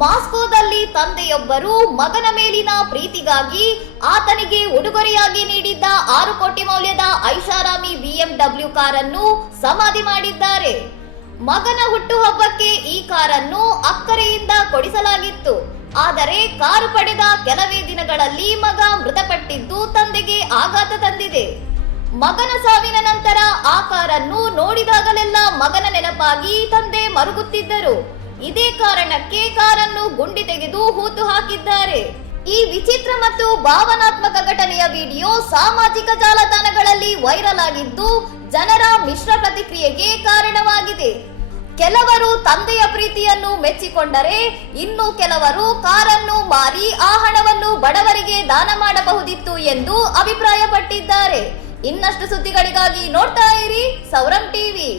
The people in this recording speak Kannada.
ಮಾಸ್ಕೋದಲ್ಲಿ ತಂದೆಯೊಬ್ಬರು ಮಗನ ಮೇಲಿನ ಪ್ರೀತಿಗಾಗಿ ಆತನಿಗೆ ಉಡುಗೊರೆಯಾಗಿ ನೀಡಿದ್ದ 6 ಕೋಟಿ ಮೌಲ್ಯದ ಐಷಾರಾಮಿ BMW ಕಾರನ್ನು ಸಮಾಧಿ ಮಾಡಿದ್ದಾರೆ. ಮಗನ ಹುಟ್ಟುಹಬ್ಬಕ್ಕೆ ಈ ಕಾರನ್ನು ಅಕ್ಕರೆಯಿಂದ ಕೊಡಿಸಲಾಗಿತ್ತು. ಆದರೆ ಕಾರು ಪಡೆದ ಕೆಲವೇ ದಿನಗಳಲ್ಲಿ ಮಗ ಮೃತಪಟ್ಟಿದ್ದು ತಂದೆಗೆ ಆಘಾತ ತಂದಿದೆ. ಮಗನ ಸಾವಿನ ನಂತರ ಆ ಕಾರನ್ನು ನೋಡಿದಾಗಲೆಲ್ಲ ಮಗನ ನೆನಪಾಗಿ ತಂದೆ ಮರುಗುತ್ತಿದ್ದರು. ಇದೇ ಕಾರಣಕ್ಕೆ ಕಾರನ್ನು ಗುಂಡಿ ತೆಗೆದು ಹೂತು ಹಾಕಿದ್ದಾರೆ. ಈ ವಿಚಿತ್ರ ಮತ್ತು ಭಾವನಾತ್ಮಕ ಘಟನೆಯ ವಿಡಿಯೋ ಸಾಮಾಜಿಕ ಜಾಲತಾಣಗಳಲ್ಲಿ ವೈರಲ್ ಆಗಿದ್ದು ಜನರ ಮಿಶ್ರ ಪ್ರತಿಕ್ರಿಯೆಗೆ ಕಾರಣವಾಗಿದೆ. ಕೆಲವರು ತಂದೆಯ ಪ್ರೀತಿಯನ್ನು ಮೆಚ್ಚಿಕೊಂಡರೆ ಇನ್ನು ಕೆಲವರು ಕಾರನ್ನು ಮಾರಿ ಆ ಹಣವನ್ನು ಬಡವರಿಗೆ ದಾನ ಮಾಡಬಹುದಿತ್ತು ಎಂದು ಅಭಿಪ್ರಾಯಪಟ್ಟಿದ್ದಾರೆ. ಇನ್ನಷ್ಟು ಸುದ್ದಿಗಳಿಗಾಗಿ ನೋಡ್ತಾ ಇರಿ ಸೌರಂ ಟಿವಿ.